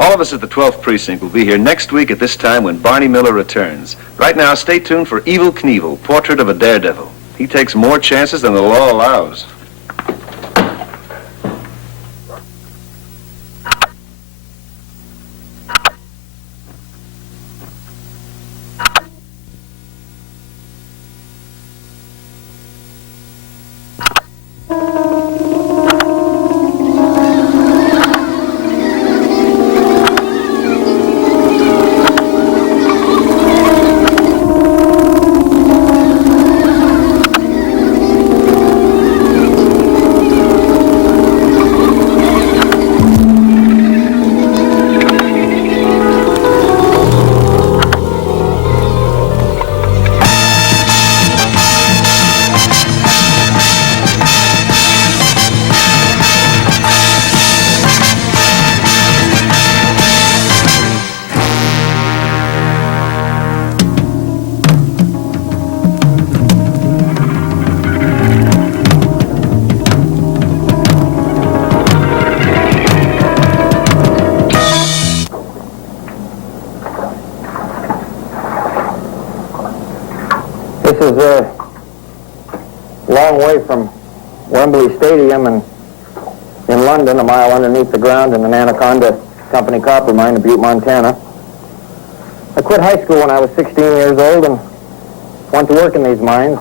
All of us at the 12th Precinct will be here next week at this time when Barney Miller returns. Right now, stay tuned for Evel Knievel, Portrait of a Daredevil. He takes more chances than the law allows. This is a long way from Wembley Stadium in London, a mile underneath the ground in an Anaconda Company copper mine in Butte, Montana. I quit high school when I was 16 years old and went to work in these mines,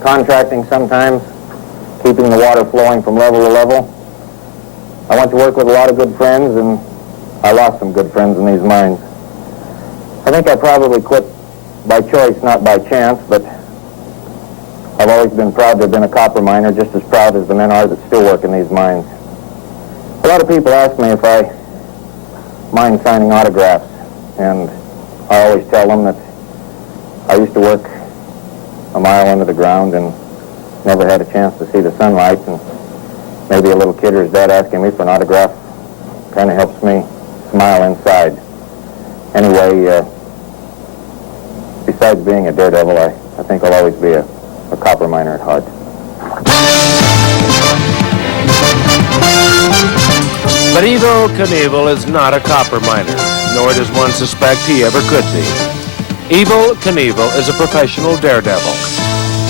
contracting sometimes, keeping the water flowing from level to level. I went to work with a lot of good friends, and I lost some good friends in these mines. I think I probably quit by choice, not by chance, but I've always been proud to have been a copper miner, just as proud as the men are that still work in these mines. A lot of people ask me if I mind signing autographs, and I always tell them that I used to work a mile under the ground and never had a chance to see the sunlight, and maybe a little kid or his dad asking me for an autograph kind of helps me smile inside. Anyway, besides being a daredevil, I think I'll always be a copper miner at heart. But Evel Knievel is not a copper miner, nor does one suspect he ever could be. Evel Knievel is a professional daredevil.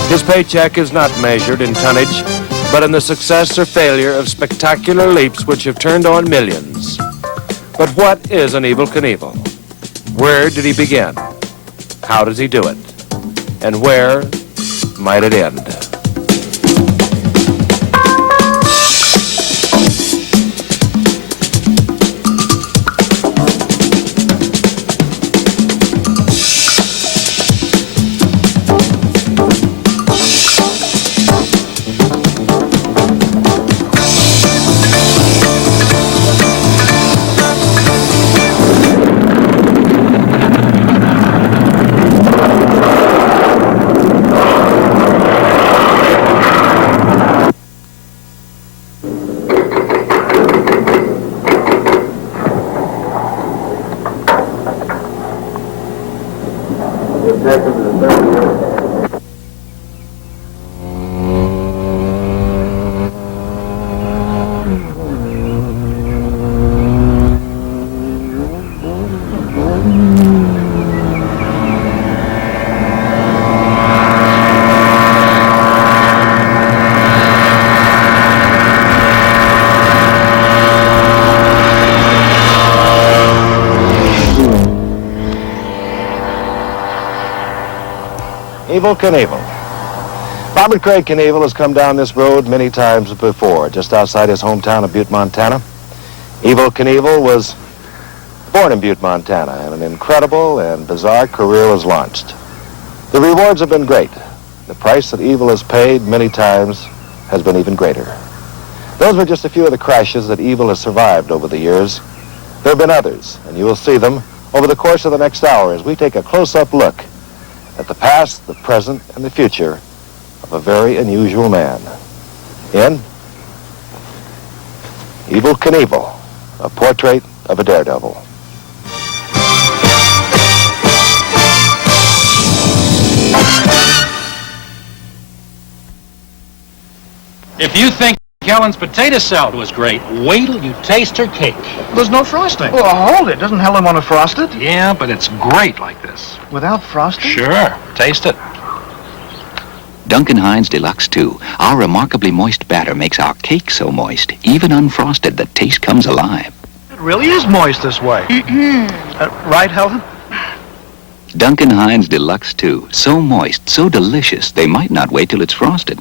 His paycheck is not measured in tonnage, but in the success or failure of spectacular leaps which have turned on millions. But what is an Evel Knievel? Where did he begin? How does he do it? And where might it end? Evel Knievel. Robert Craig Knievel has come down this road many times before, just outside his hometown of Butte, Montana. Evel Knievel was born in Butte, Montana, and an incredible and bizarre career was launched. The rewards have been great. The price that Evel has paid many times has been even greater. Those were just a few of the crashes that Evel has survived over the years. There have been others, and you will see them over the course of the next hour as we take a close-up look at the past, the present, and the future of a very unusual man. In Evel Knievel, a portrait of a daredevil. If you think Kellen's potato salad was great. Wait till you taste her cake. There's no frosting. Well, hold it. Doesn't Helen want to frost it? Yeah, but it's great like this. Without frosting? Sure. Taste it. Duncan Hines Deluxe 2. Our remarkably moist batter makes our cake so moist, even unfrosted, the taste comes alive. It really is moist this way. Right, Helen? Duncan Hines Deluxe 2. So moist, so delicious, they might not wait till it's frosted.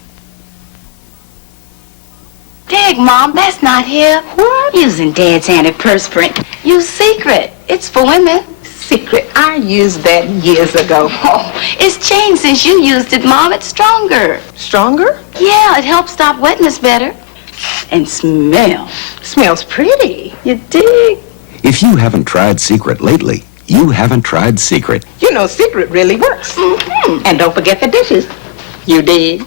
Dig, Mom, that's not hip. What? Using Dad's antiperspirant. Use Secret. It's for women. Secret. I used that years ago. Oh, it's changed since you used it, Mom. It's stronger. Stronger? Yeah, it helps stop wetness better. And smell. Smells pretty. You dig? If you haven't tried Secret lately, you haven't tried Secret. You know Secret really works. Mm-hmm. And don't forget the dishes. You did?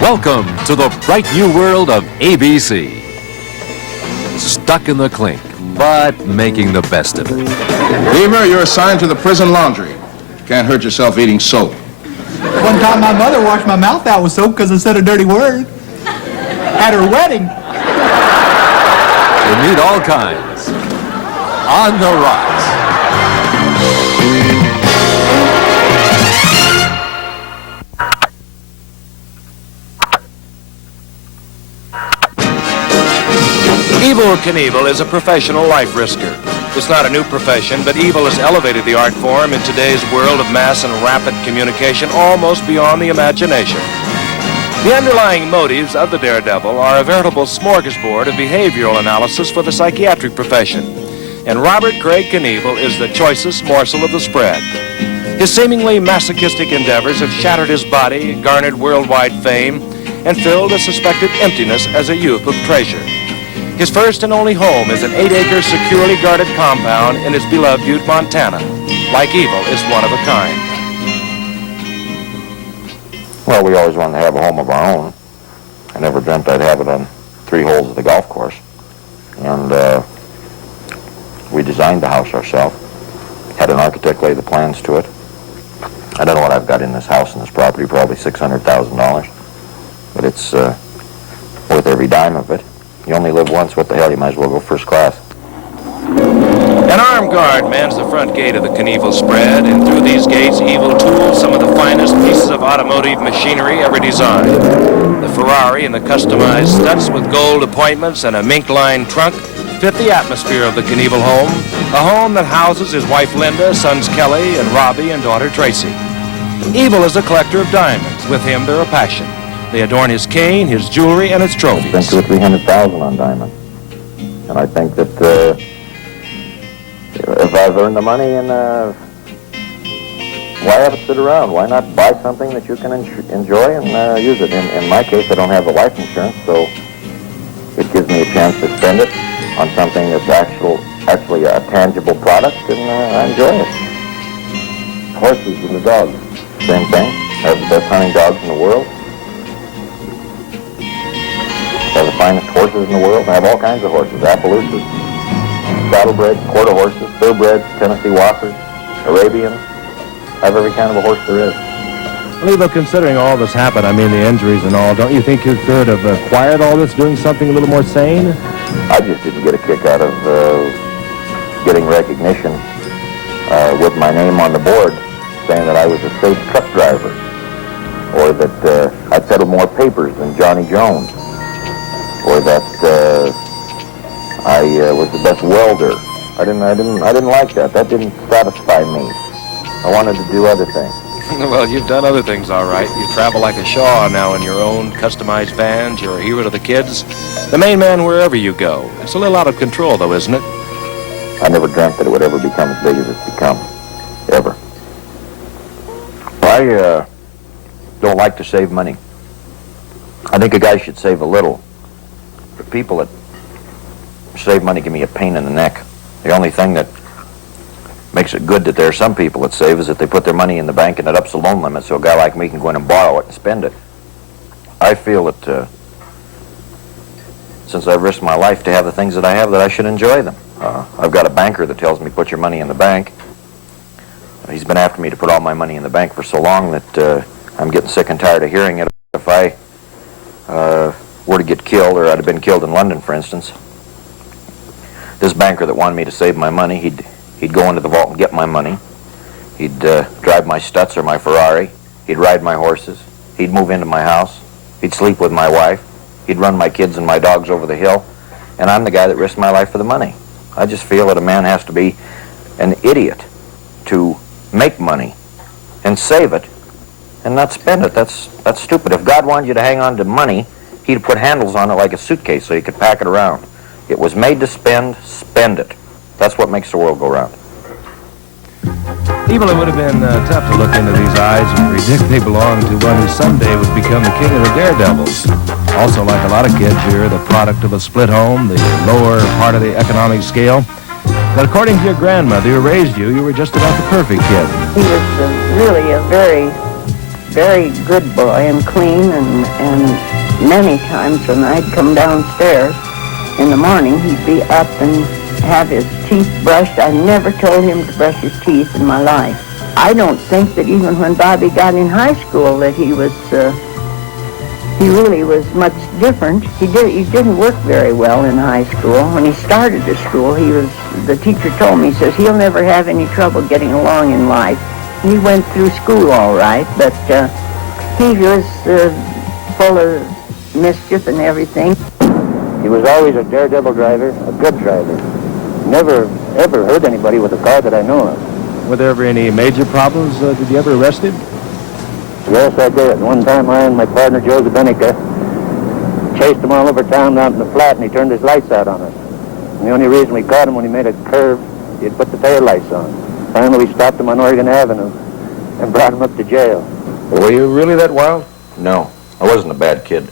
Welcome to the bright new world of ABC. Stuck in the clink, but making the best of it. Beaver, you're assigned to the prison laundry. Can't hurt yourself eating soap. One time my mother washed my mouth out with soap because I said a dirty word. At her wedding. You meet all kinds. On the rocks. Evel Knievel is a professional life risker. It's not a new profession, but Evel has elevated the art form in today's world of mass and rapid communication almost beyond the imagination. The underlying motives of the Daredevil are a veritable smorgasbord of behavioral analysis for the psychiatric profession, and Robert Craig Knievel is the choicest morsel of the spread. His seemingly masochistic endeavors have shattered his body, garnered worldwide fame, and filled a suspected emptiness as a youth with treasure. His first and only home is an 8-acre securely guarded compound in his beloved Butte, Montana. Like Evel, is one of a kind. Well, we always wanted to have a home of our own. I never dreamt I'd have it on 3 holes of the golf course. And we designed the house ourselves. Had an architect lay the plans to it. I don't know what I've got in this house and this property, probably $600,000. But it's worth every dime of it. You only live once, what the hell, you might as well go first class. An armed guard mans the front gate of the Knievel spread, and through these gates, Evel tools some of the finest pieces of automotive machinery ever designed. The Ferrari and the customized studs with gold appointments and a mink-lined trunk fit the atmosphere of the Knievel home, a home that houses his wife Linda, sons Kelly and Robbie, and daughter Tracy. Evel is a collector of diamonds. With him, they're a passion. They adorn his cane, his jewelry, and his trophies. I spent $200,000 or $300,000 on diamonds. And I think that if I've earned the money, and why have it sit around? Why not buy something that you can enjoy and use it? In my case, I don't have the life insurance, so it gives me a chance to spend it on something that's actually a tangible product, and I enjoy it. Horses and the dogs, same thing. I have the best hunting dogs in the world. I have the finest horses in the world. I have all kinds of horses. Appaloosas, saddlebreds, quarter horses, thoroughbreds, Tennessee Walkers, Arabians. I have every kind of a horse there is. Well, Evel, considering all this happened, I mean the injuries and all, don't you think you could have acquired all this doing something a little more sane? I just didn't get a kick out of getting recognition with my name on the board saying that I was a safe truck driver, or that I'd settled more papers than Johnny Jones, or that I was the best welder. I didn't like that. That didn't satisfy me. I wanted to do other things. Well, you've done other things, all right. You travel like a Shaw now in your own customized vans. You're a hero to the kids. The main man wherever you go. It's a little out of control, though, isn't it? I never dreamt that it would ever become as big as it's become. Ever. I don't like to save money. I think a guy should save a little. The people that save money give me a pain in the neck. The only thing that makes it good that there are some people that save is that they put their money in the bank and it ups the loan limit so a guy like me can go in and borrow it and spend it. I feel that since I've risked my life to have the things that I have, that I should enjoy them. I've got a banker that tells me put your money in the bank. He's been after me to put all my money in the bank for so long that I'm getting sick and tired of hearing it. I were to get killed, or I'd have been killed in London, for instance, this banker that wanted me to save my money, he'd go into the vault and get my money. He'd drive my Stutz or my Ferrari. He'd ride my horses. He'd move into my house. He'd sleep with my wife. He'd run my kids and my dogs over the hill. And I'm the guy that risked my life for the money. I just feel that a man has to be an idiot to make money and save it and not spend it. That's stupid. If God wanted you to hang on to money, he'd put handles on it like a suitcase so you could pack it around. It was made to spend it. That's what makes the world go round. Evel, it would have been tough to look into these eyes and predict they belonged to one who someday would become the king of the Daredevils. Also, like a lot of kids, you're the product of a split home, the lower part of the economic scale. But according to your grandmother who raised you, you were just about the perfect kid. He was really a very, very good boy and clean, and many times when I'd come downstairs in the morning, he'd be up and have his teeth brushed. I never told him to brush his teeth in my life. I don't think that even when Bobby got in high school that he really was much different. He didn't work very well in high school. When he started the school, the teacher told me, he says, he'll never have any trouble getting along in life. He went through school all right, but he was full of mischief and everything. He was always a daredevil driver, a good driver. Never, ever hurt anybody with a car that I know of. Were there ever any major problems? Did you ever arrest him? Yes, I did. One time I and my partner, Joe Zabenica, chased him all over town out in the flat, and he turned his lights out on us. And the only reason we caught him when he made a curve, he'd put the tail lights on. Finally, we stopped him on Oregon Avenue and brought him up to jail. Were you really that wild? No, I wasn't a bad kid.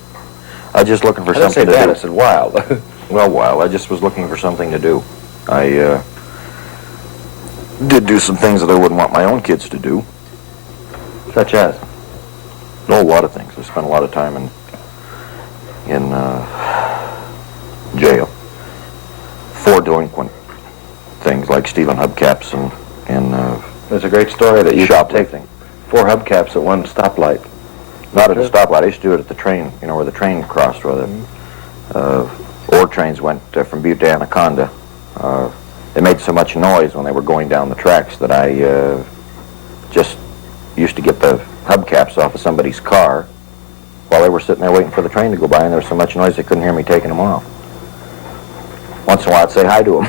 I was just looking for something to do. I said wild. Well, wild. I just was looking for something to do. I did do some things that I wouldn't want my own kids to do. Such as? No, a lot of things. I spent a lot of time in jail for delinquent things like stealing hubcaps and There's a great story that you shoplifting. 4 hubcaps at one stoplight. Not at a stoplight. I used to do it at the train, where the train crossed, where the ore trains went from Butte to Anaconda. They made so much noise when they were going down the tracks that I just used to get the hubcaps off of somebody's car while they were sitting there waiting for the train to go by, and there was so much noise they couldn't hear me taking them off. Once in a while I'd say hi to them.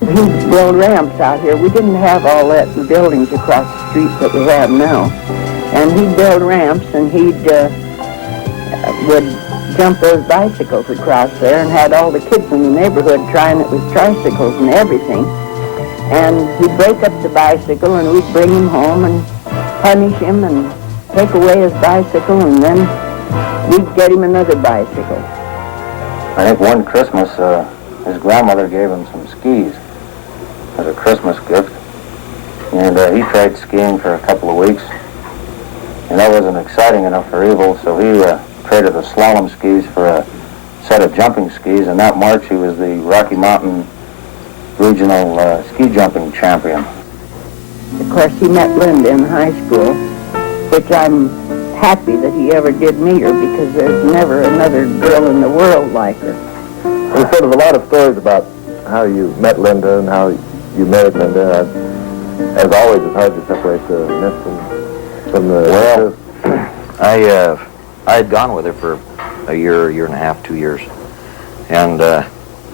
He built ramps out here. We didn't have all that buildings across the street that we have now. And he'd build ramps, and he'd would jump those bicycles across there and had all the kids in the neighborhood trying it with tricycles and everything. And he'd break up the bicycle, and we'd bring him home and punish him and take away his bicycle, and then we'd get him another bicycle. I think one Christmas, his grandmother gave him some skis as a Christmas gift. And he tried skiing for a couple of weeks. And that wasn't exciting enough for Evel, so he traded the slalom skis for a set of jumping skis. And that March, he was the Rocky Mountain Regional ski jumping champion. Of course, he met Linda in high school, which I'm happy that he ever did meet her, because there's never another girl in the world like her. We've heard of a lot of stories about how you met Linda and how you married Linda. As always, it's hard to separate the myth from the... Well, I had gone with her for a year and a half, 2 years. And then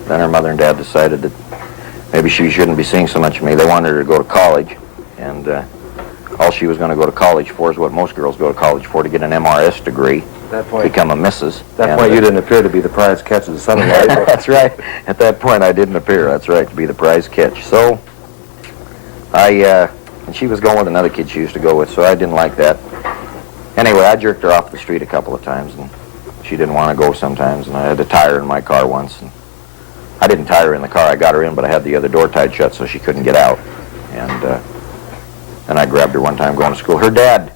her mother and dad decided that maybe she shouldn't be seeing so much of me. They wanted her to go to college, and all she was going to go to college for is what most girls go to college for, to get an MRS degree, At that point, become a Missus. That point, you didn't appear to be the prize catch of the son-in-law. That's right. At that point, I didn't appear. That's right, to be the prize catch. So, and she was going with another kid she used to go with, so I didn't like that. Anyway, I jerked her off the street a couple of times, and she didn't want to go sometimes, and I had to tie her in my car once. And I didn't tie her in the car. I got her in, but I had the other door tied shut so she couldn't get out. And then I grabbed her one time going to school. Her dad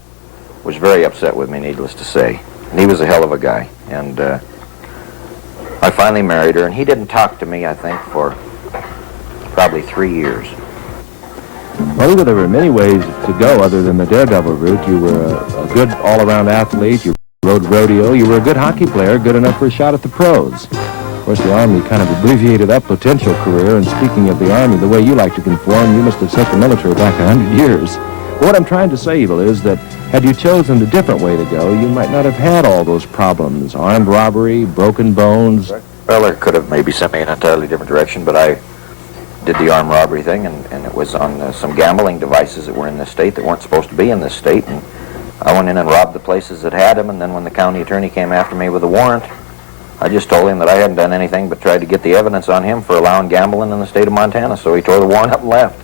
was very upset with me, needless to say. And he was a hell of a guy. And I finally married her, and he didn't talk to me, I think, for probably 3 years. Well, there were many ways to go other than the Daredevil route. You were a good all-around athlete. You rode rodeo. You were a good hockey player, good enough for a shot at the pros. Of course, the Army kind of abbreviated that potential career. And speaking of the Army, the way you like to conform, you must have sent the military back 100 years. But what I'm trying to say, Evel, is that had you chosen a different way to go, you might not have had all those problems. Armed robbery, broken bones. Well, they could have maybe sent me in an entirely different direction, but I did the armed robbery thing, and it was on some gambling devices that were in this state that weren't supposed to be in this state, and I went in and robbed the places that had them, and then when the county attorney came after me with a warrant, I just told him that I hadn't done anything but tried to get the evidence on him for allowing gambling in the state of Montana, so he tore the warrant up and left.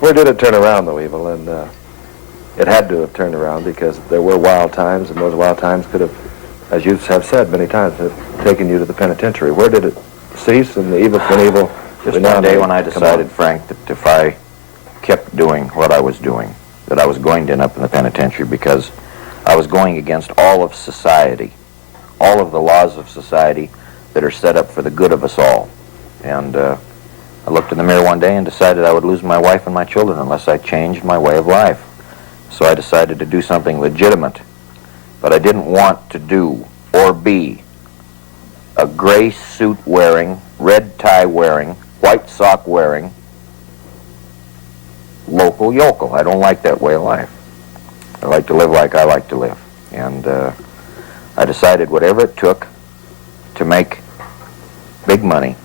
Where did it turn around, though, Evel? And it had to have turned around because there were wild times, and those wild times could have, as you have said many times, have taken you to the penitentiary. Where did it cease and the Evel Knievel? Just one day when I decided, Frank, that if I kept doing what I was doing, that I was going to end up in the penitentiary because I was going against all of society, all of the laws of society that are set up for the good of us all. And I looked in the mirror one day and decided I would lose my wife and my children unless I changed my way of life. So I decided to do something legitimate. But I didn't want to do or be a gray suit wearing, red tie wearing, white sock wearing local yokel. I don't like that way of life. I like to live like I like to live. And I decided whatever it took to make big money.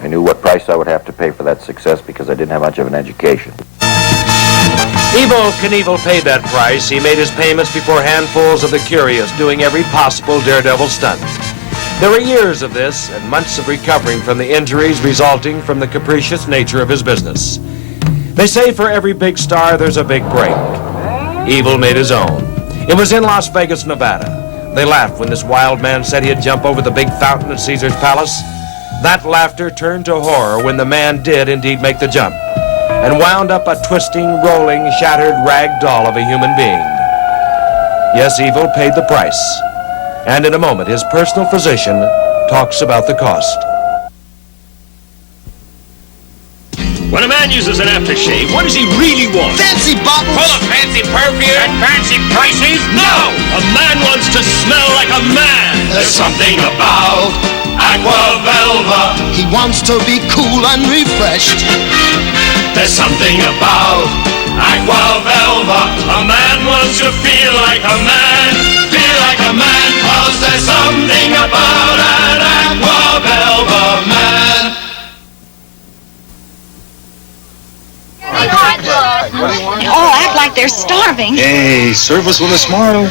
I knew what price I would have to pay for that success because I didn't have much of an education. Evel Knievel paid that price. He made his payments before handfuls of the curious, doing every possible Daredevil stunt. There were years of this and months of recovering from the injuries resulting from the capricious nature of his business. They say for every big star, there's a big break. Evel made his own. It was in Las Vegas, Nevada. They laughed when this wild man said he'd jump over the big fountain at Caesar's Palace. That laughter turned to horror when the man did indeed make the jump and wound up a twisting, rolling, shattered rag doll of a human being. Yes, Evel paid the price. And in a moment, his personal physician talks about the cost. When a man uses an aftershave, what does he really want? Fancy bottles? Full of fancy perfume? And fancy prices? No! A man wants to smell like a man. There's something about Aqua Velva. He wants to be cool and refreshed. There's something about Aqua Velva. A man wants to feel like a man. Feel like a man, 'cause there's something about an Aqua Velva man. They all act like they're starving. Hey, serve us with a Smarto.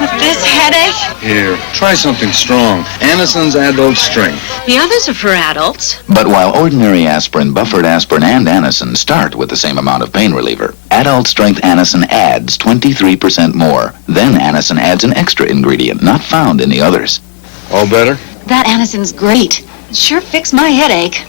With this headache? Here, try something strong. Anison's Adult Strength. The others are for adults. But while ordinary aspirin, buffered aspirin, and Anison start with the same amount of pain reliever, adult strength Anison adds 23% more. Then Anison adds an extra ingredient not found in the others. All better? That Anison's great. It sure fixed my headache.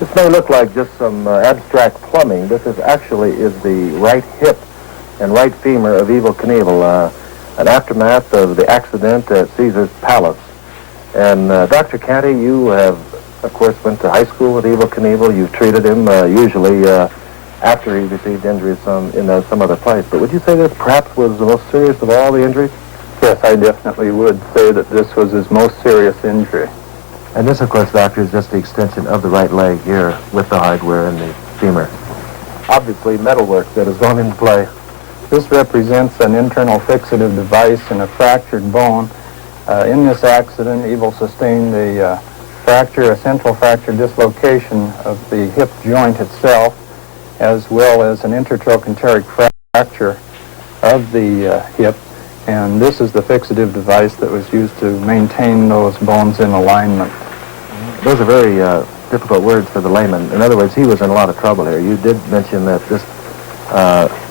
This may look like just some abstract plumbing. This is the right hip and right femur of Evel Knievel, an aftermath of the accident at Caesar's Palace. And Dr. Canty, you have, of course, went to high school with Evel Knievel. You've treated him usually after he received injuries in some other place. But would you say this perhaps was the most serious of all the injuries? Yes, I definitely would say that this was his most serious injury. And this, of course, Doctor, is just the extension of the right leg here with the hardware and the femur. Obviously, metalwork that has gone into play. This represents an internal fixative device in a fractured bone. In this accident, Evel sustained a fracture, a central fracture dislocation of the hip joint itself, as well as an intertrochanteric fracture of the hip. And this is the fixative device that was used to maintain those bones in alignment. Those are very difficult words for the layman. In other words, he was in a lot of trouble here. You did mention that this,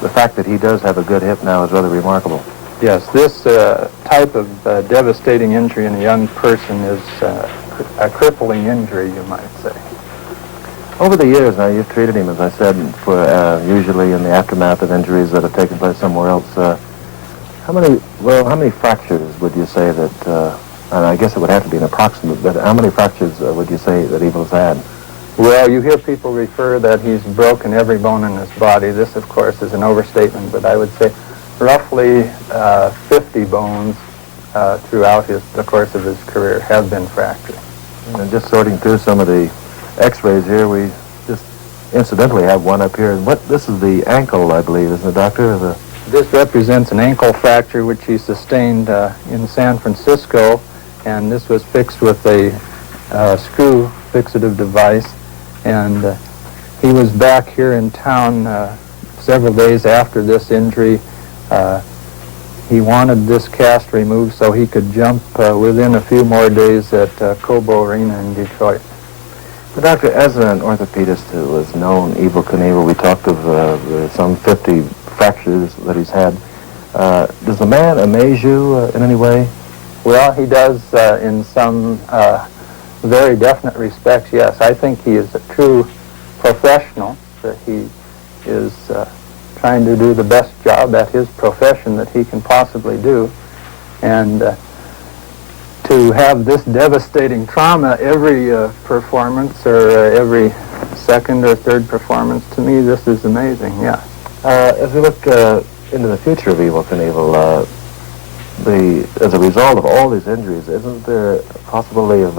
the fact that he does have a good hip now is rather remarkable. Yes, this type of devastating injury in a young person is a crippling injury, you might say. Over the years now, you've treated him, as I said, for usually in the aftermath of injuries that have taken place somewhere else. How many fractures would you say that, and I guess it would have to be an approximate, but how many fractures would you say that Evel's had? Well, you hear people refer that he's broken every bone in his body. This, of course, is an overstatement, but I would say roughly 50 bones throughout the course of his career have been fractured. And just sorting through some of the x-rays here, we just incidentally have one up here. This is the ankle, I believe, isn't it, Doctor? This represents an ankle fracture which he sustained in San Francisco, and this was fixed with a screw fixative device. And he was back here in town several days after this injury. He wanted this cast removed so he could jump within a few more days at Cobo Arena in Detroit. But Doctor, as an orthopedist who was known, Evel Knievel, we talked of some 50 fractures that he's had. Does the man amaze you in any way? Well, he does in some very definite respects, yes. I think he is a true professional, that he is trying to do the best job at his profession that he can possibly do. And to have this devastating trauma every performance or every second or third performance, to me, this is amazing, yes. As we look into the future of Evel Knievel, as a result of all these injuries, isn't there a possibility of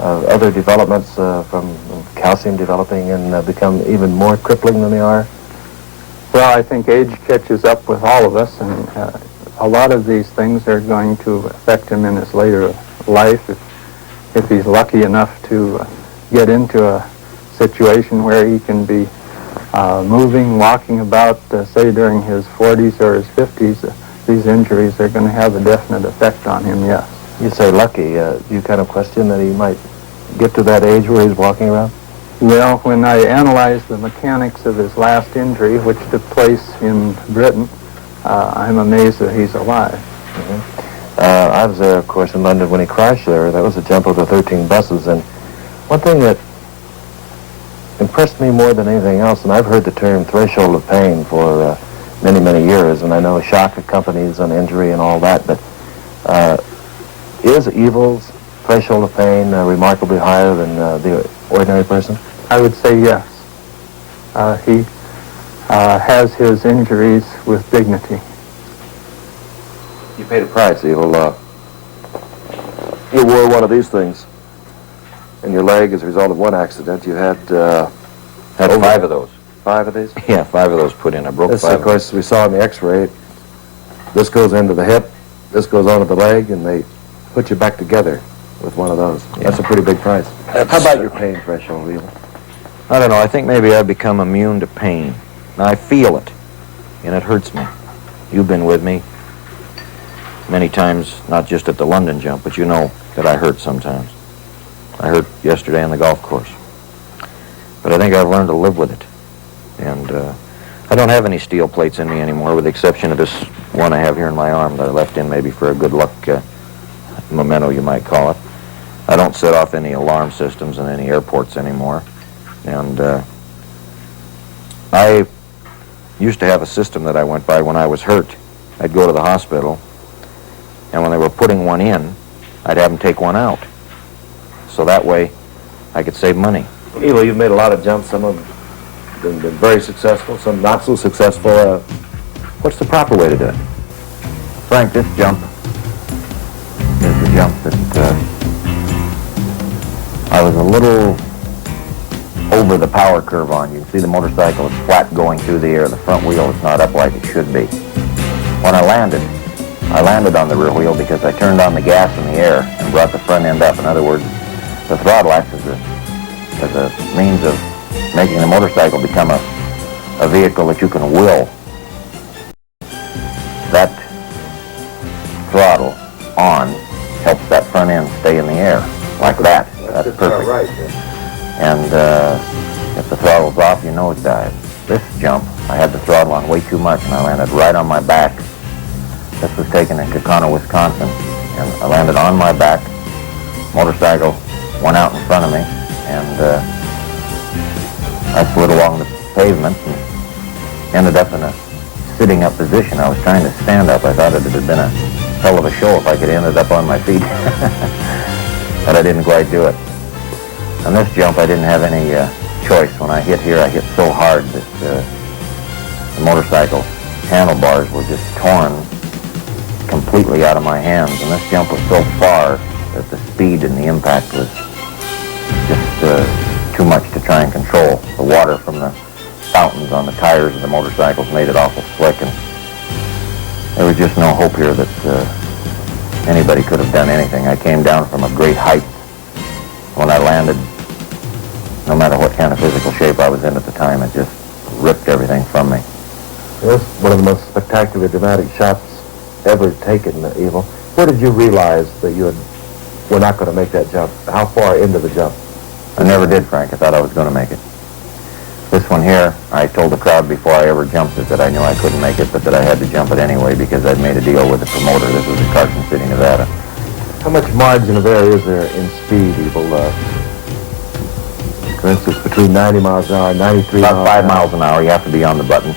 other developments from calcium developing and become even more crippling than they are? Well, I think age catches up with all of us, and a lot of these things are going to affect him in his later life if he's lucky enough to get into a situation where he can be moving, walking about, say during his 40s or his 50s. These injuries are going to have a definite effect on him, yes. You say lucky. Do you kind of question that he might get to that age where he's walking around? Well, when I analyzed the mechanics of his last injury, which took place in Britain, I'm amazed that he's alive. Mm-hmm. I was there, of course, in London when he crashed there. That was a jump over 13 buses. And one thing that impressed me more than anything else, and I've heard the term threshold of pain for many, many years, and I know shock accompanies an injury and all that, but is Evel's threshold of pain remarkably higher than the ordinary person? I would say yes. He has his injuries with dignity. You paid a price, Evel. You wore one of these things in your leg as a result of one accident. You had 5 of those. 5 of these? Yeah, 5 of those put in. I broke This, 5 of course, we saw in the x-ray. This goes into the hip, this goes onto the leg, and they put you back together with one of those. Yeah. That's a pretty big price. How about your pain threshold, Evel? I don't know. I think maybe I've become immune to pain. Now, I feel it, and it hurts me. You've been with me many times, not just at the London jump, but you know that I hurt sometimes. I hurt yesterday on the golf course. But I think I've learned to live with it. And I don't have any steel plates in me anymore, with the exception of this one I have here in my arm that I left in maybe for a good luck memento, you might call it. I don't set off any alarm systems in any airports anymore. And I used to have a system that I went by when I was hurt. I'd go to the hospital, and when they were putting one in, I'd have them take one out. So that way, I could save money. Evel, you've made a lot of jumps. Some of them been very successful, some not so successful. What's the proper way to do it? Frank, this jump is the jump that I was a little over the power curve on. You can see the motorcycle is flat going through the air. The front wheel is not up like it should be. When I landed on the rear wheel because I turned on the gas in the air and brought the front end up. In other words, the throttle acts as a means of making the motorcycle become a vehicle that you can will. That throttle on helps that front end stay in the air, like that. That's perfect. Right. And if the throttle's off, you nosedive. This jump, I had the throttle on way too much, and I landed right on my back. This was taken in Kaukauna, Wisconsin, and I landed on my back. Motorcycle went out in front of me, and I slid along the pavement and ended up in a sitting up position. I was trying to stand up. I thought it had been a hell of a show if I could have ended up on my feet. But I didn't quite do it. On this jump, I didn't have any choice. When I hit here, I hit so hard that the motorcycle handlebars were just torn completely out of my hands. And this jump was so far that the speed and the impact was just too much to try and control. The water from the fountains on the tires of the motorcycles made it awful slick, and there was just no hope here that anybody could have done anything. I came down from a great height. When I landed, no matter what kind of physical shape I was in at the time, it just ripped everything from me. It was one of the most spectacular, dramatic shots ever taken, Evel. Where did you realize that you were not going to make that jump? How far into the jump? I never did, Frank. I thought I was going to make it. This one here, I told the crowd before I ever jumped it that I knew I couldn't make it, but that I had to jump it anyway because I'd made a deal with the promoter. This was in Carson City, Nevada. How much margin of error is there in speed, Evel? For instance, between 90 miles an hour and 93 miles an hour? About 5 miles an hour. You have to be on the button.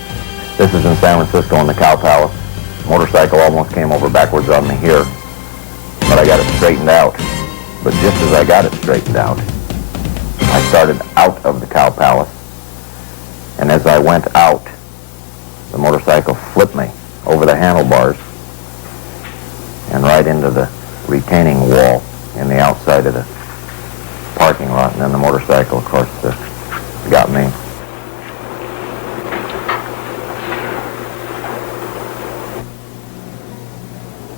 This is in San Francisco in the Cow Palace. Motorcycle almost came over backwards on me here, but I got it straightened out. But just as I got it straightened out, I started out of the Cow Palace, and as I went out, the motorcycle flipped me over the handlebars and right into the retaining wall in the outside of the parking lot, and then the motorcycle, of course, got me.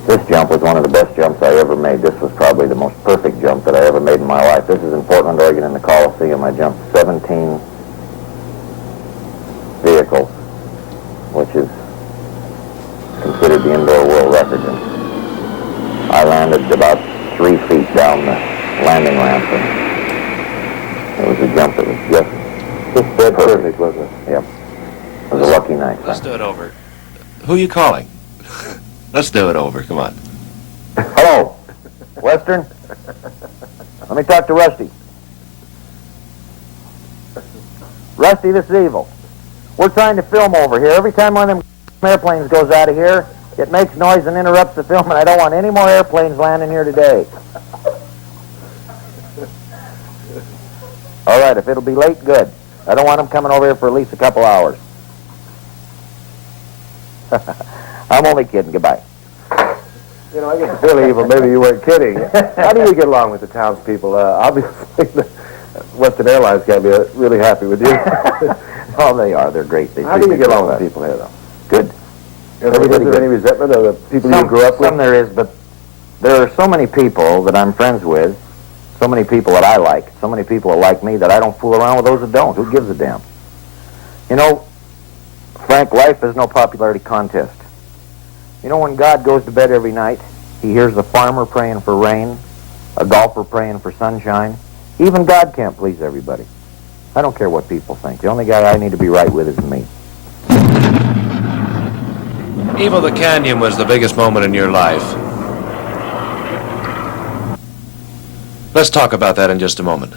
This jump was one of the best jumps I ever made. This was probably the most perfect jump that I ever made in my life. This is in Portland, Oregon, in the Coliseum. I jumped 17 vehicles, which is considered the indoor world record. And I landed about 3 feet down the landing ramp, and it was a jump that was just dead perfect, wasn't it? Yep. It was a lucky night. Let's do it over. Who are you calling? Let's do it over. Come on. Hello, Western. Let me talk to Rusty. Rusty, this is Evel. We're trying to film over here. Every time one of them airplanes goes out of here, it makes noise and interrupts the film, and I don't want any more airplanes landing here today. All right, if it'll be late, good. I don't want them coming over here for at least a couple hours. I'm only kidding. Goodbye. You know, I get the feeling, Evel, maybe you weren't kidding. How do you get along with the townspeople? Obviously, Western Airlines can't be really happy with you. Oh, they are. They're great. How do you get along with people here, though? Good. Is there any resentment of the people you grew up with? Some there is, but there are so many people that I'm friends with, so many people that I like, so many people that like me that I don't fool around with those that don't. Who gives a damn? You know, Frank, life is no popularity contest. You know, when God goes to bed every night, he hears the farmer praying for rain, a golfer praying for sunshine. Even God can't please everybody. I don't care what people think. The only guy I need to be right with is me. Evel, the Canyon was the biggest moment in your life. Let's talk about that in just a moment.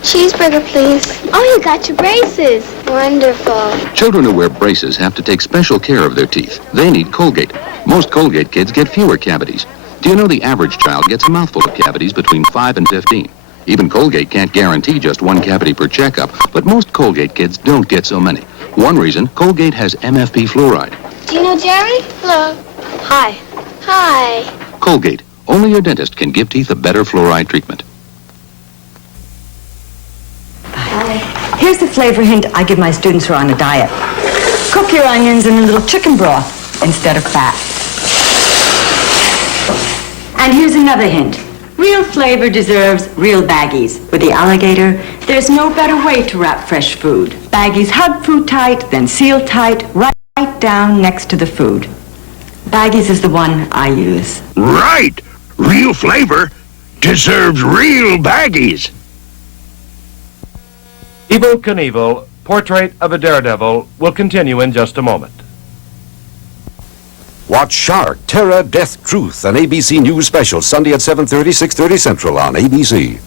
Cheeseburger, please. Oh, you got your braces. Wonderful. Children who wear braces have to take special care of their teeth. They need Colgate. Most Colgate kids get fewer cavities. Do you know the average child gets a mouthful of cavities between 5 and 15? Even Colgate can't guarantee just 1 cavity per checkup, but most Colgate kids don't get so many. One reason, Colgate has MFP fluoride. Do you know Jerry? Hello. Hi. Hi. Colgate. Only your dentist can give teeth a better fluoride treatment. Here's the flavor hint I give my students who are on a diet. Cook your onions in a little chicken broth instead of fat. And here's another hint. Real flavor deserves real baggies. With the alligator, there's no better way to wrap fresh food. Baggies hug food tight, then seal tight, right down next to the food. Baggies is the one I use. Right! Real flavor deserves real baggies. Evel Knievel, Portrait of a Daredevil, will continue in just a moment. Watch Shark, Terror, Death, Truth, an ABC News special, Sunday at 7:30, 6:30 Central on ABC.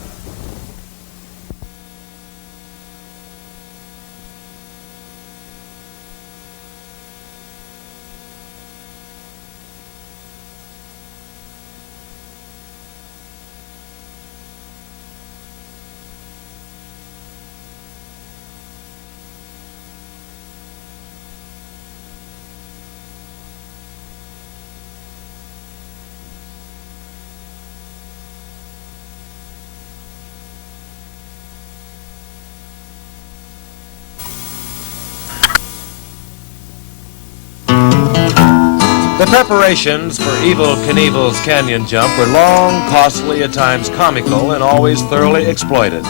The preparations for Evel Knievel's canyon jump were long, costly, at times comical, and always thoroughly exploited.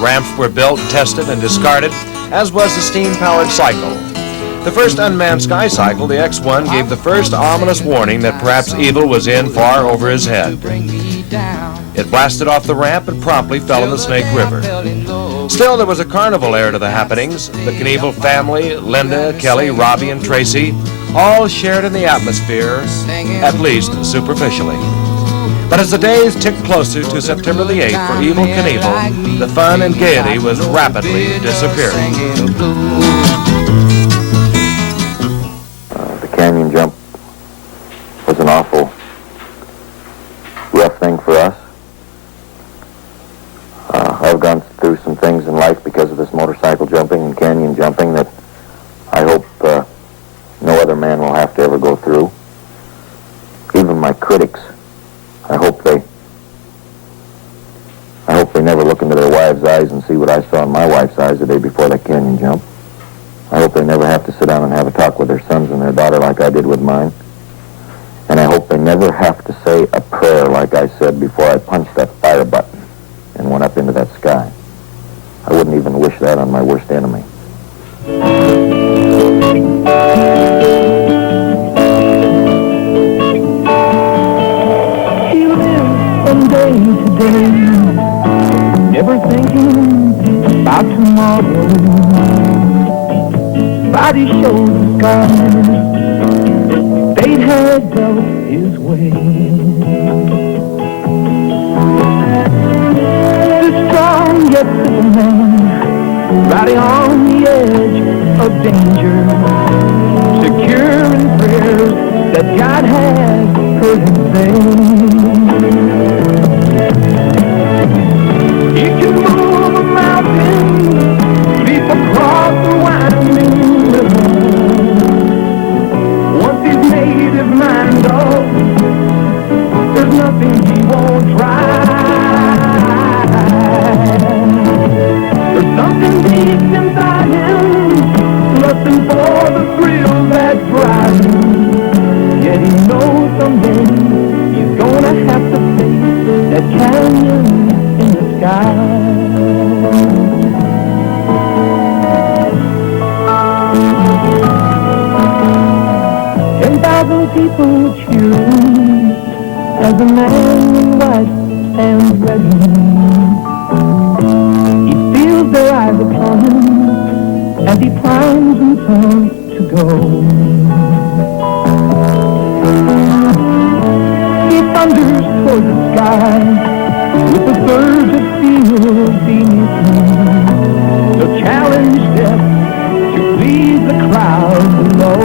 Ramps were built, tested, and discarded, as was the steam-powered cycle. The first unmanned sky cycle, the X-1, gave the first ominous warning that perhaps Evel was in far over his head. It blasted off the ramp and promptly fell in the Snake River. Still, there was a carnival air to the happenings. The Knievel family, Linda, Kelly, Robbie, and Tracy, all shared in the atmosphere, at least superficially. But as the days ticked closer to September the 8th for Evel Knievel, the fun and gaiety was rapidly disappearing. The canyon jump was an awful rough thing for us. I've gone through some things in life because of this motorcycle jumping and canyon jumping that I hope no other man will have to ever go through. Even my critics, I hope they never look into their wives' eyes and see what I saw in my wife's eyes the day before that canyon jump. I hope they never have to sit down and have a talk with their sons and their daughter like I did with mine. And I hope they never have to say a prayer like I said before I punched that fire button and went up into that sky. I wouldn't even wish that on my worst enemy. From day to day, never thinking about tomorrow. Body shows the scars fate had dealt his way. The strong yet simple man, riding on the edge of danger, secure in prayers that God has heard him say. He can move a mountain, leap across the winding river. Once he's made his mind up, there's nothing he won't try. There's something deep inside him, lusting for the thrill that drives him. Yet he knows someday he's gonna have to face that canyon in the sky. 10,000 people cheering as the man in white stands ready. He feels their eyes upon him as he climbs and turns to go. He thunders toward the sky with the surge of steel beneath him. The challenge death to please the crowd below.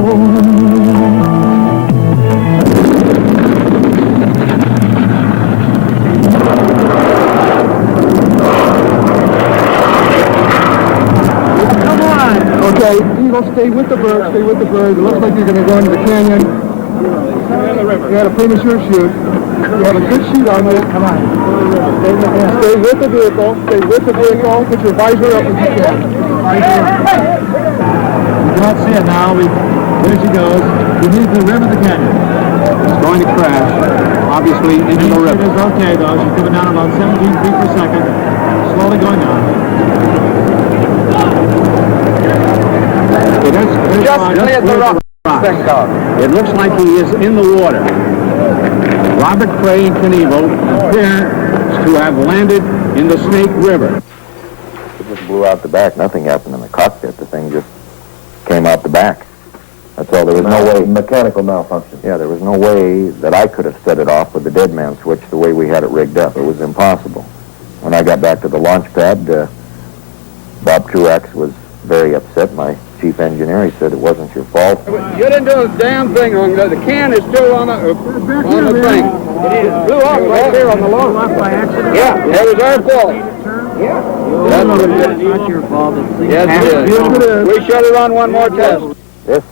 Okay, Evel, stay with the bird, stay with the bird. It looks like you're going to go into the canyon. You had a premature shoot. You have a good shoot on you. Come on. Stay with the vehicle. Stay with the vehicle. Put your visor up if you can. You can't see it now. There she goes. Beneath the rim of the canyon. It's going to crash. obviously into the river. It is okay, though. She's coming down about 17 feet per second. Slowly going down. Just cleared the rock. It looks like he is in the water. Robert Cray and Knievel appear to have landed in the Snake River. It just blew out the back. Nothing happened in the cockpit. The thing just came out the back. That's all. There was no way. Mechanical malfunction. Yeah, there was no way that I could have set it off with the dead man switch the way we had it rigged up. It was impossible. When I got back to the launch pad, Bob Truax was very upset. My chief engineer, he said it wasn't your fault. You didn't do a damn thing on the can is still on the thing. It blew up right there on the lawn. Blew up by accident? Yeah, it was our fault. Yeah. That's what it is. It's not your fault. Yes, it is. We shut it on one more test. This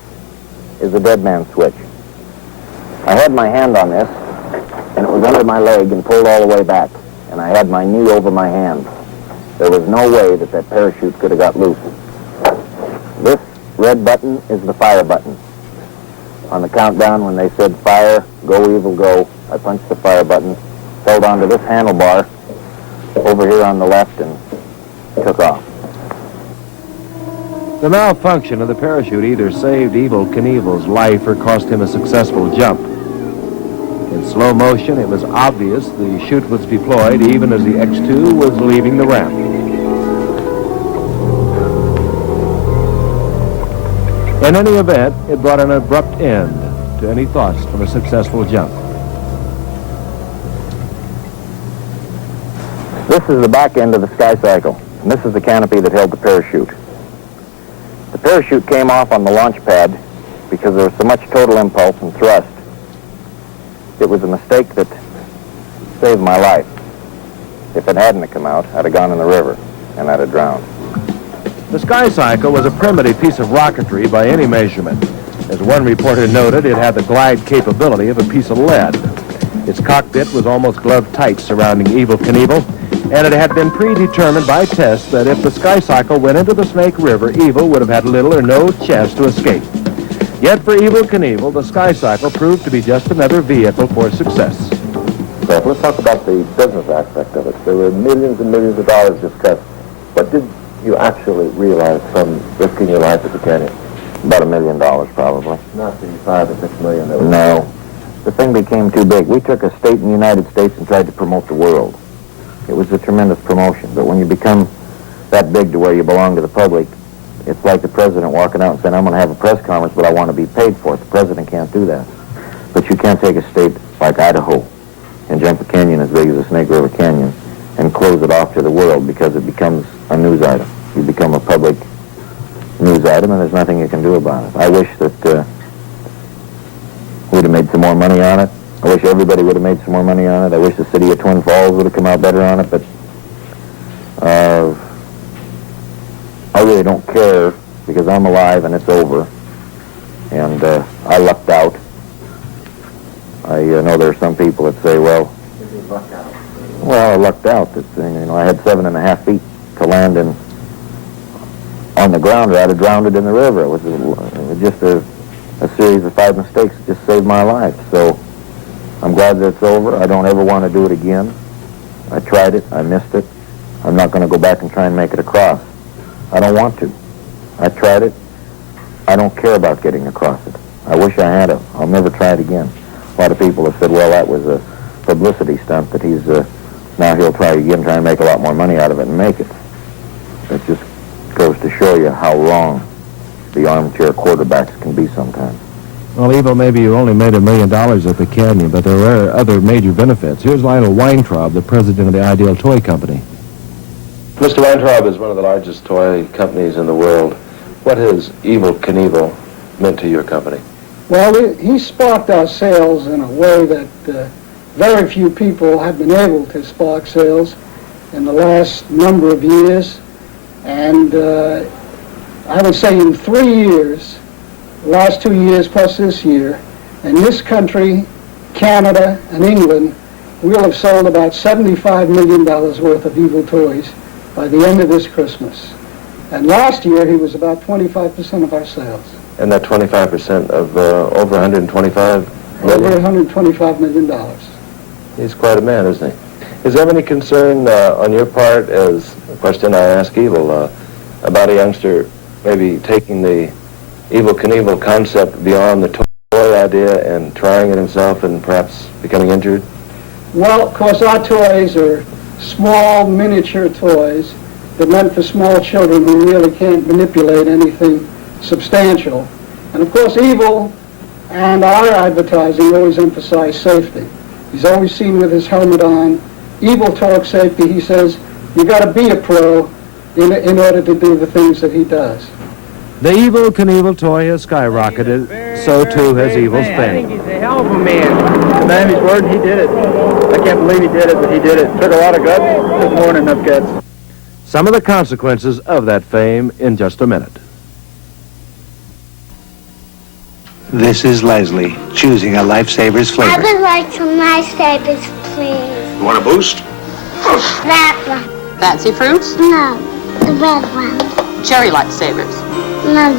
is the dead man switch. I had my hand on this, and it was under my leg and pulled all the way back. And I had my knee over my hand. There was no way that that parachute could have got loose. This red button is the fire button. On the countdown, when they said fire, go Evel, go, I punched the fire button, held onto this handlebar over here on the left, and took off. The malfunction of the parachute either saved Evel Knievel's life or cost him a successful jump. In slow motion, it was obvious the chute was deployed even as the X-2 was leaving the ramp. In any event, it brought an abrupt end to any thoughts of a successful jump. This is the back end of the sky cycle, and this is the canopy that held the parachute. The parachute came off on the launch pad because there was so much total impulse and thrust. It was a mistake that saved my life. If it hadn't come out, I'd have gone in the river, and I'd have drowned. The Sky Cycle was a primitive piece of rocketry by any measurement. As one reporter noted, it had the glide capability of a piece of lead. Its cockpit was almost glove-tight surrounding Evel Knievel, and it had been predetermined by tests that if the Sky Cycle went into the Snake River, Evel would have had little or no chance to escape. Yet for Evel Knievel, the Sky Cycle proved to be just another vehicle for success. So let's talk about the business aspect of it. There were millions and millions of dollars discussed. What did you actually realize from risking your life at the canyon? About $1 million, probably. Not the 5 or 6 million. That was No. The thing became too big. We took a state in the United States and tried to promote the world. It was a tremendous promotion. But when you become that big to where you belong to the public, it's like the president walking out and saying, I'm going to have a press conference, but I want to be paid for it. The president can't do that. But you can't take a state like Idaho and jump a canyon as big as the Snake River Canyon and close it off to the world because it becomes a news item. You become a public news item, and there's nothing you can do about it. I wish that we'd have made some more money on it. I wish everybody would have made some more money on it. I wish the city of Twin Falls would have come out better on it, but I really don't care because I'm alive and it's over. And I lucked out. I know there are some people that say, well, I lucked out. That, I had 7.5 feet to land in on the ground, or I'd have drowned it in the river. It was just a series of 5 mistakes that just saved my life. So I'm glad that it's over. I don't ever want to do it again. I tried it. I missed it. I'm not going to go back and try and make it across. I don't want to. I tried it. I don't care about getting across it. I wish I had it. I'll never try it again. A lot of people have said, well, that was a publicity stunt that he's, now he'll try again, try and make a lot more money out of it and make it. It just goes to show you how wrong the armchair quarterbacks can be sometimes. Well, Evel, maybe you only made $1 million at the canyon, but there were other major benefits. Here's Lionel Weintraub, the president of the Ideal Toy Company. Mr. Weintraub is one of the largest toy companies in the world. What has Evel Knievel meant to your company? Well, he sparked our sales in a way that very few people have been able to spark sales in the last number of years. And I would say in 3 years, the last 2 years plus this year, in this country, Canada, and England, we'll have sold about $75 million worth of Evel toys by the end of this Christmas. And last year, he was about 25% of our sales. And that 25% of over $125 million? Over $125 million. He's quite a man, isn't he? Is there any concern on your part, as a question I ask Evel, about a youngster maybe taking the Evel Knievel concept beyond the toy idea and trying it himself and perhaps becoming injured? Well, of course, our toys are small, miniature toys. They're meant for small children who really can't manipulate anything substantial. And of course, Evel and our advertising always emphasize safety. He's always seen with his helmet on. Evel talks safety. He says, you got to be a pro in order to do the things that he does. The Evel Knievel toy has skyrocketed, so too has Evel's fame. He's a hell of a man. The man, his word, he did it. I can't believe he did it, but he did it. Took a lot of guts. Took more than enough guts. Some of the consequences of that fame in just a minute. This is Leslie, choosing a Lifesavers flavor. I would like some Lifesavers, please. You want a boost? That one. Fancy fruits? No, the red one. Cherry Lifesavers. No,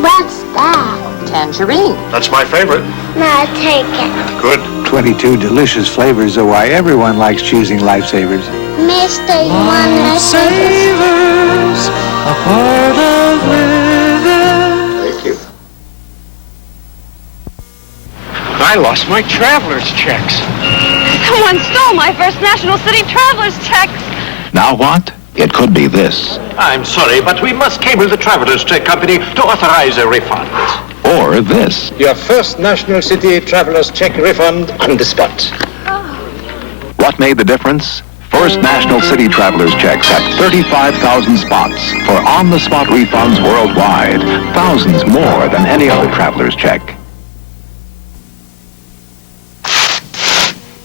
what's that? Tangerine. That's my favorite. No, take it. Good. 22 delicious flavors are why everyone likes choosing Lifesavers. Mister, you want Lifesavers? A part of living. Thank you. I lost my traveler's checks. Someone stole my First National City traveler's checks. Now what? It could be this. I'm sorry, but we must cable the Travelers Check Company to authorize a refund. Or this. Your First National City Travelers Check refund on the spot. What made the difference? First National City Travelers Checks have 35,000 spots for on-the-spot refunds worldwide. Thousands more than any other traveler's check.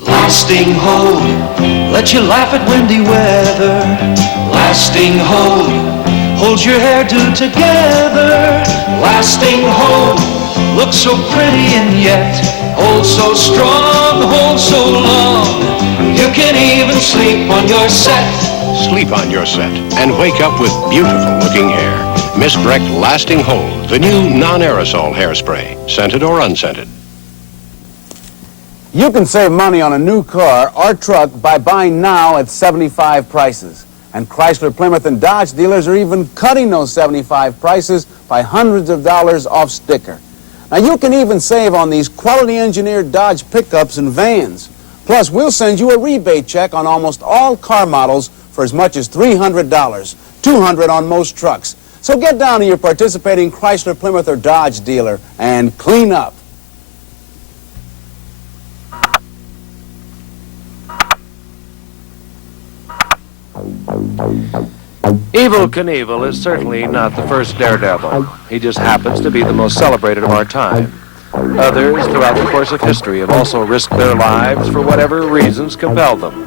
Lasting hold, let you laugh at windy weather. Lasting hold, hold your hairdo together. Lasting hold, looks so pretty and yet hold so strong, hold so long. You can even sleep on your set. Sleep on your set and wake up with beautiful looking hair. Miss Breck Lasting Hold, the new non-aerosol hairspray, scented or unscented. You can save money on a new car or truck by buying now at 75 prices. And Chrysler, Plymouth, and Dodge dealers are even cutting those 75 prices by hundreds of dollars off sticker. Now you can even save on these quality engineered Dodge pickups and vans. Plus, we'll send you a rebate check on almost all car models for as much as $300, $200 on most trucks. So get down to your participating Chrysler, Plymouth, or Dodge dealer and clean up. Evel Knievel is certainly not the first Daredevil. He just happens to be the most celebrated of our time. Others throughout the course of history have also risked their lives for whatever reasons compelled them.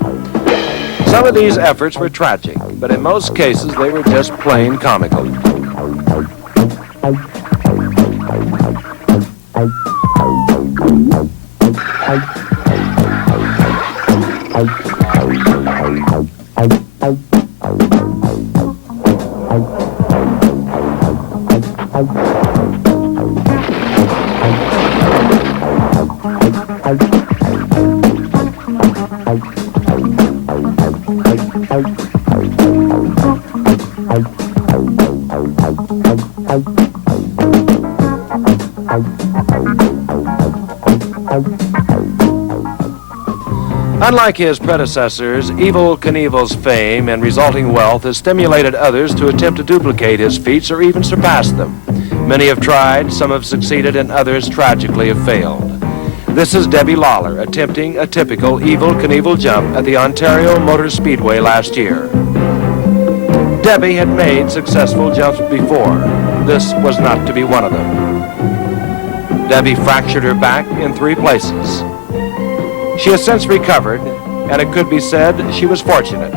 Some of these efforts were tragic, but in most cases they were just plain comical. Unlike his predecessors, Evel Knievel's fame and resulting wealth has stimulated others to attempt to duplicate his feats or even surpass them. Many have tried, some have succeeded, and others tragically have failed. This is Debbie Lawler attempting a typical Evel Knievel jump at the Ontario Motor Speedway last year. Debbie had made successful jumps before. This was not to be one of them. Debbie fractured her back in 3 places. She has since recovered, and it could be said she was fortunate.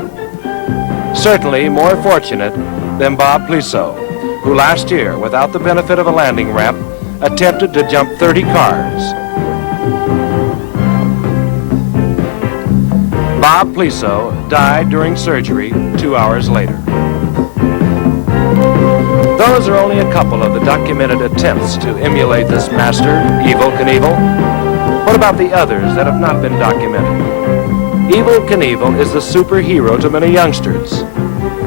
Certainly more fortunate than Bob Pliso, who last year, without the benefit of a landing ramp, attempted to jump 30 cars. Bob Pliso died during surgery 2 hours later. Those are only a couple of the documented attempts to emulate this master, Evel Knievel. What about the others that have not been documented? Evel Knievel is the superhero to many youngsters.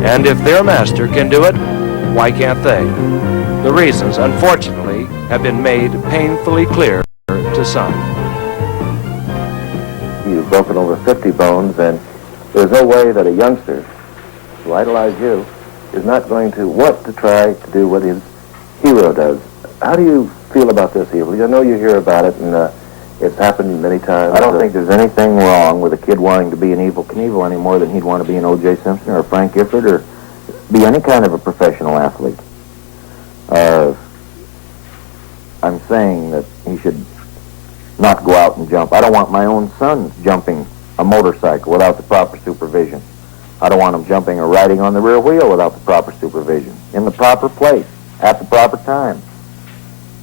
And if their master can do it, why can't they? The reasons, unfortunately, have been made painfully clear to some. You've broken over 50 bones, and there's no way that a youngster who idolizes you is not going to want to try to do what his hero does. How do you feel about this, Evel? I know you hear about it, and it's happened many times. I don't think there's anything wrong with a kid wanting to be an Evel Knievel any more than he'd want to be an O.J. Simpson or a Frank Gifford or be any kind of a professional athlete. I'm saying that he should not go out and jump. I don't want my own sons jumping a motorcycle without the proper supervision. I don't want them jumping or riding on the rear wheel without the proper supervision, in the proper place, at the proper time.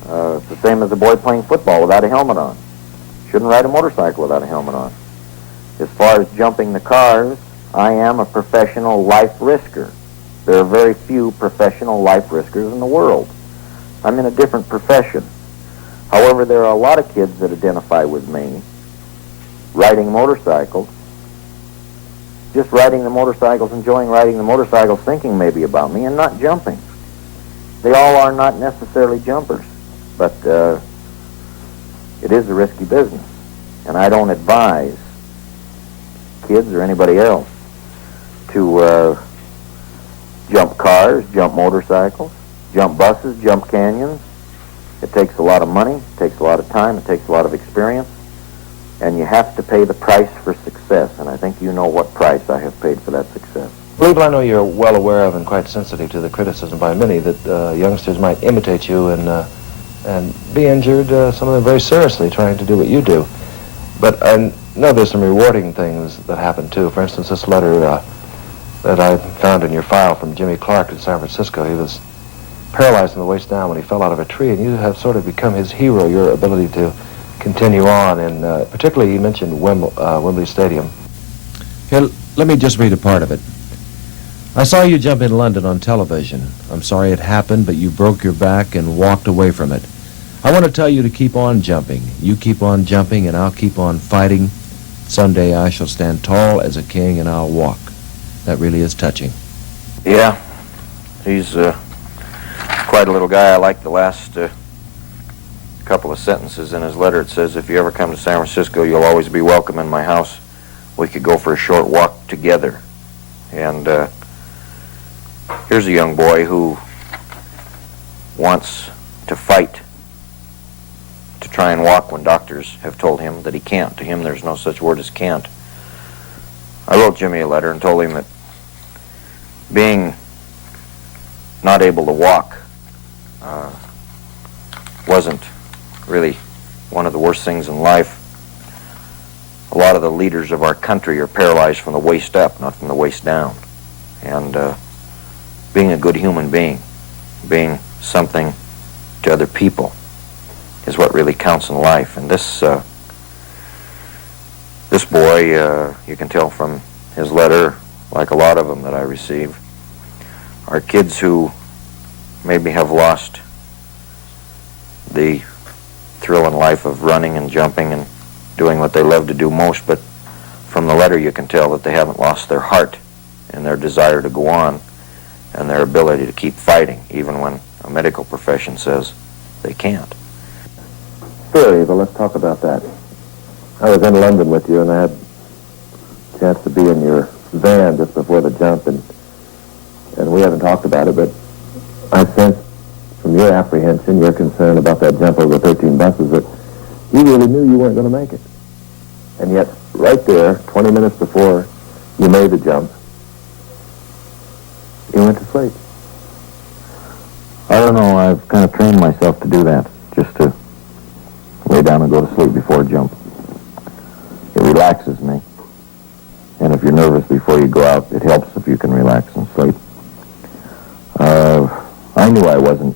It's the same as a boy playing football without a helmet on. Shouldn't ride a motorcycle without a helmet on. As far as jumping the cars, I am a professional life risker. There are very few professional life riskers in the world. I'm in a different profession. However, there are a lot of kids that identify with me riding motorcycles, just riding the motorcycles, enjoying riding the motorcycles, thinking maybe about me, and not jumping. They all are not necessarily jumpers, but it is a risky business, and I don't advise kids or anybody else to jump cars, jump motorcycles, jump buses, jump canyons. It takes a lot of money, it takes a lot of time, it takes a lot of experience, and you have to pay the price for success, and I think you know what price I have paid for that success. Evel, I know you're well aware of and quite sensitive to the criticism by many that youngsters might imitate you and be injured, some of them very seriously, trying to do what you do. But I know there's some rewarding things that happen, too. For instance, this letter that I found in your file from Jimmy Clark in San Francisco. He was paralyzed from the waist down when he fell out of a tree, and you have sort of become his hero, your ability to continue on. And particularly, he mentioned Wembley Stadium. Here, let me just read a part of it. I saw you jump in London on television. I'm sorry it happened, but you broke your back and walked away from it. I want to tell you to keep on jumping. You keep on jumping, and I'll keep on fighting. Someday I shall stand tall as a king, and I'll walk. That really is touching. Yeah, he's quite a little guy. I like the last couple of sentences in his letter. It says, if you ever come to San Francisco, you'll always be welcome in my house. We could go for a short walk together. And here's a young boy who wants to fight to try and walk when doctors have told him that he can't. To him, there's no such word as can't. I wrote Jimmy a letter and told him that being not able to walk wasn't really one of the worst things in life. A lot of the leaders of our country are paralyzed from the waist up, not from the waist down. And being a good human being, being something to other people, is what really counts in life. And this boy, you can tell from his letter, like a lot of them that I receive, are kids who maybe have lost the thrill in life of running and jumping and doing what they love to do most, but from the letter you can tell that they haven't lost their heart and their desire to go on and their ability to keep fighting, even when a medical profession says they can't. Sure, Evel, let's talk about that. I was in London with you, and I had a chance to be in your van just before the jump, and we haven't talked about it, but I sense from your apprehension, your concern about that jump over 13 buses, that you really knew you weren't going to make it. And yet, right there, 20 minutes before you made the jump, you went to sleep. I don't know, I've kind of trained myself to do that, just to lay down and go to sleep before a jump. It relaxes me. And if you're nervous before you go out, it helps if you can relax and sleep. I knew I wasn't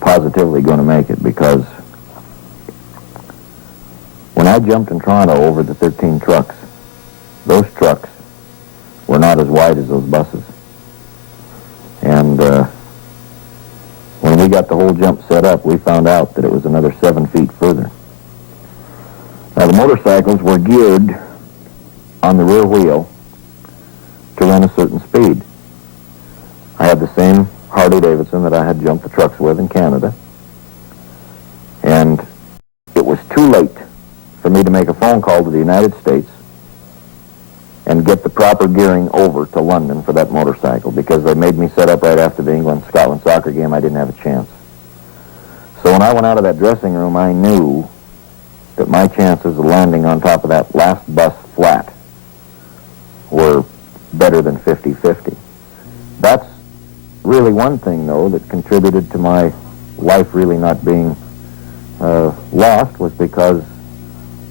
positively going to make it, because when I jumped in Toronto over the 13 trucks, those trucks were not as wide as those buses. And when we got the whole jump set up, we found out that it was another 7 feet further. Now, the motorcycles were geared on the rear wheel to run a certain speed. I had the same Harley-Davidson that I had jumped the trucks with in Canada, and it was too late for me to make a phone call to the United States and get the proper gearing over to London for that motorcycle, because they made me set up right after the England-Scotland soccer game. I didn't have a chance. So when I went out of that dressing room, I knew that my chances of landing on top of that last bus flat were better than 50-50. That's really one thing, though, that contributed to my life really not being lost, was because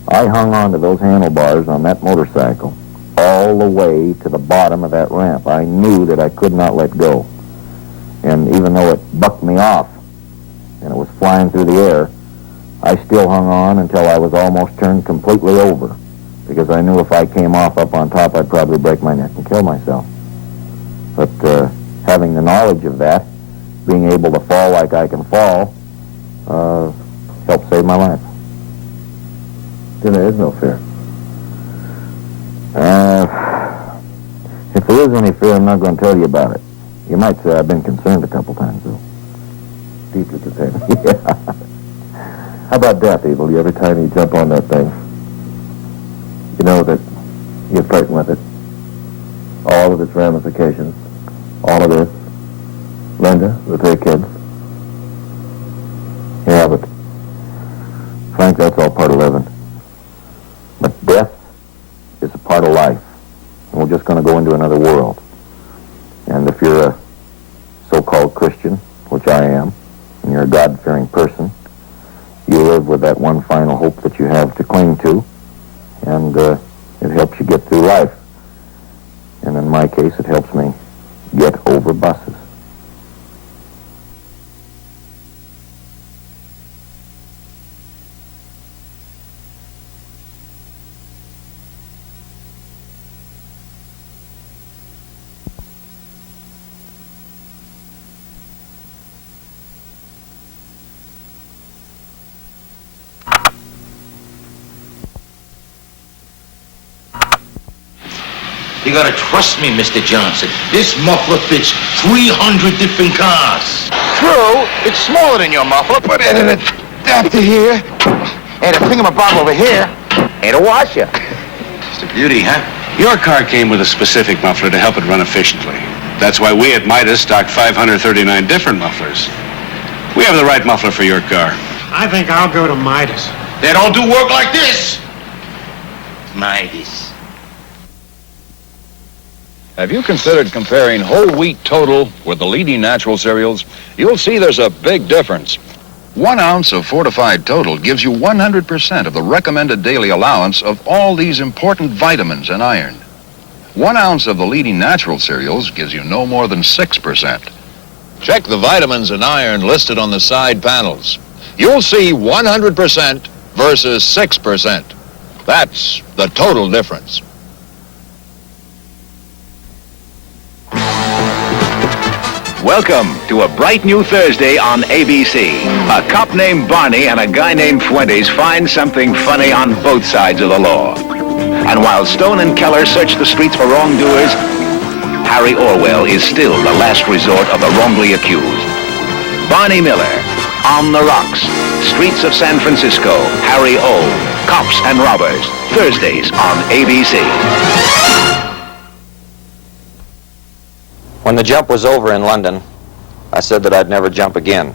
I hung on to those handlebars on that motorcycle all the way to the bottom of that ramp. I knew that I could not let go. And even though it bucked me off and it was flying through the air, I still hung on until I was almost turned completely over, because I knew if I came off up on top, I'd probably break my neck and kill myself. But having the knowledge of that, being able to fall like I can fall, helped save my life. Then there is no fear. If there is any fear, I'm not going to tell you about it. You might say I've been concerned a couple times, though. Deeply concerned. Yeah. How about death, Evel? Every time you jump on that thing, you know that you're fighting with it. All of its ramifications. All of this. Linda, the 3 kids. Yeah, but Frank, that's all part of living. But death is a part of life. And we're just going to go into another world. And if you're a so-called Christian, which I am, and you're a God-fearing person, you live with that one final hope that you have to cling to, and it helps you get through life. And in my case, it helps me get over buses. You gotta trust me, Mr. Johnson. This muffler fits 300 different cars. True, it's smaller than your muffler, but it an adapter here, and a thingamabob over here, and a washer. It's a beauty, huh? Your car came with a specific muffler to help it run efficiently. That's why we at Midas stock 539 different mufflers. We have the right muffler for your car. I think I'll go to Midas. They don't do work like this. Midas. Have you considered comparing whole wheat total with the leading natural cereals? You'll see there's a big difference. 1 ounce of fortified total gives you 100% of the recommended daily allowance of all these important vitamins and iron. 1 ounce of the leading natural cereals gives you no more than 6%. Check the vitamins and iron listed on the side panels. You'll see 100% versus 6%. That's the total difference. Welcome to a bright new Thursday on ABC. A cop named Barney and a guy named Fuentes find something funny on both sides of the law. And while Stone and Keller search the streets for wrongdoers, Harry Orwell is still the last resort of the wrongly accused. Barney Miller, On the Rocks, Streets of San Francisco, Harry O, Cops and Robbers, Thursdays on ABC. When the jump was over in London, I said that I'd never jump again.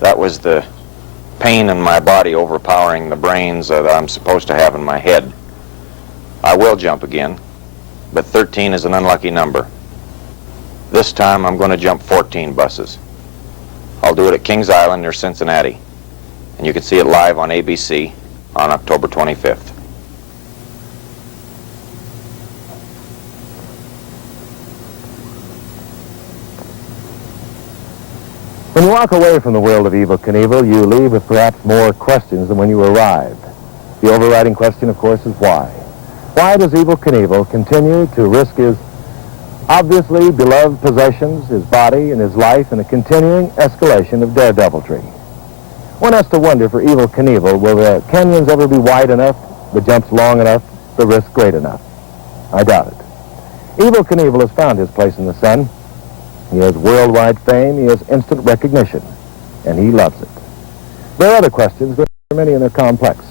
That was the pain in my body overpowering the brains that I'm supposed to have in my head. I will jump again, but 13 is an unlucky number. This time I'm going to jump 14 buses. I'll do it at Kings Island near Cincinnati, and you can see it live on ABC on October 25th. When you walk away from the world of Evel Knievel, you leave with perhaps more questions than when you arrived. The overriding question, of course, is why? Why does Evel Knievel continue to risk his obviously beloved possessions, his body, and his life in a continuing escalation of daredeviltry? One has to wonder for Evel Knievel, will the canyons ever be wide enough, the jumps long enough, the risk great enough? I doubt it. Evel Knievel has found his place in the sun. He has worldwide fame, he has instant recognition, and he loves it. There are other questions, but many and they're complex.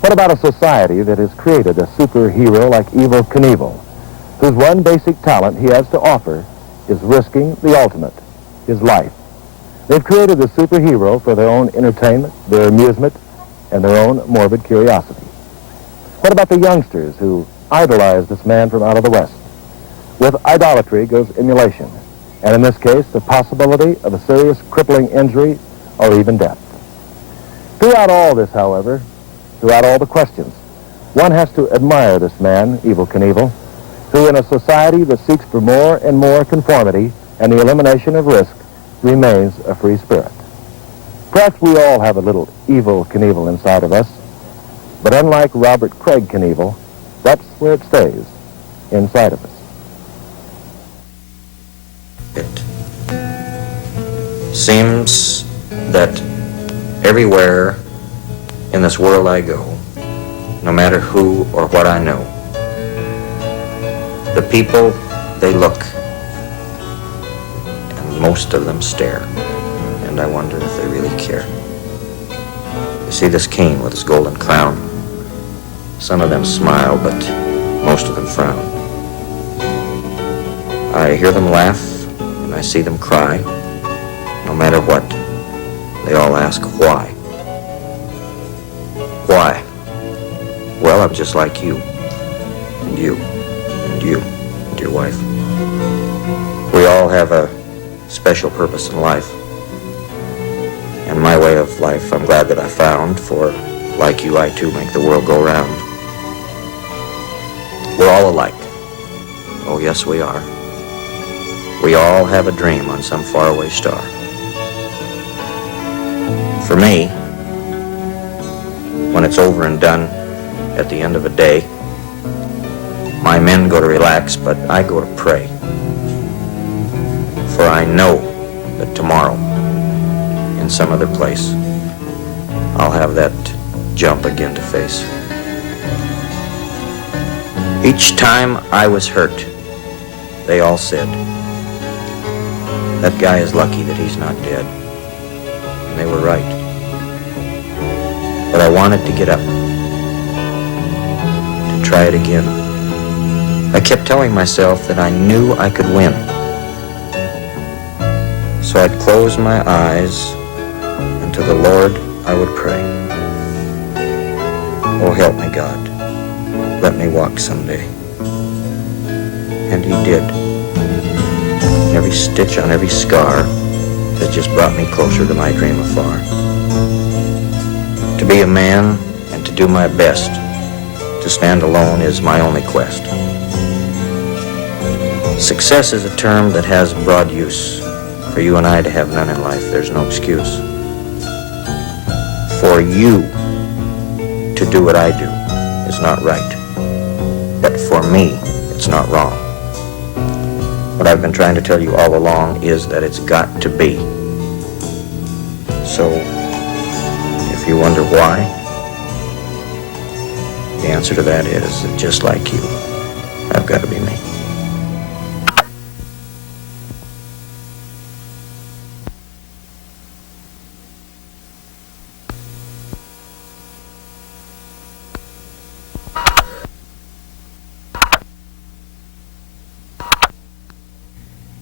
What about a society that has created a superhero like Evel Knievel, whose one basic talent he has to offer is risking the ultimate, his life? They've created a superhero for their own entertainment, their amusement, and their own morbid curiosity. What about the youngsters who idolize this man from out of the West? With idolatry goes emulation, and in this case, the possibility of a serious crippling injury or even death. Throughout all this, however, throughout all the questions, one has to admire this man, Evel Knievel, who in a society that seeks for more and more conformity and the elimination of risk remains a free spirit. Perhaps we all have a little Evel Knievel inside of us, but unlike Robert Craig Knievel, that's where it stays, inside of us. It seems that everywhere in this world I go, no matter who or what I know, the people, they look, and most of them stare, and I wonder if they really care. You see this king with his golden crown? Some of them smile, but most of them frown. I hear them laugh, and I see them cry. No matter what, they all ask why. Why? Well, I'm just like you, and you, and you, and your wife. We all have a special purpose in life. And my way of life, I'm glad that I found, for like you, I too make the world go round. We're all alike. Oh, yes, we are. We all have a dream on some faraway star. For me, when it's over and done at the end of a day, my men go to relax, but I go to pray. For I know that tomorrow, in some other place, I'll have that jump again to face. Each time I was hurt, they all said, that guy is lucky that he's not dead. And they were right. But I wanted to get up, to try it again. I kept telling myself that I knew I could win. So I'd close my eyes, and to the Lord I would pray. Oh, help me, God. Let me walk someday. And he did. Every stitch on every scar has just brought me closer to my dream afar. To be a man and to do my best, to stand alone is my only quest. Success is a term that has broad use. For you and I to have none in life, there's no excuse. For you to do what I do is not right. But for me, it's not wrong. What I've been trying to tell you all along is that it's got to be. So, if you wonder why, the answer to that is that just like you, I've got to be me.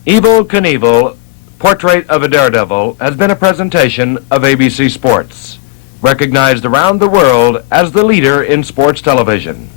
Evel Knievel, Portrait of a Daredevil, has been a presentation of ABC Sports, recognized around the world as the leader in sports television.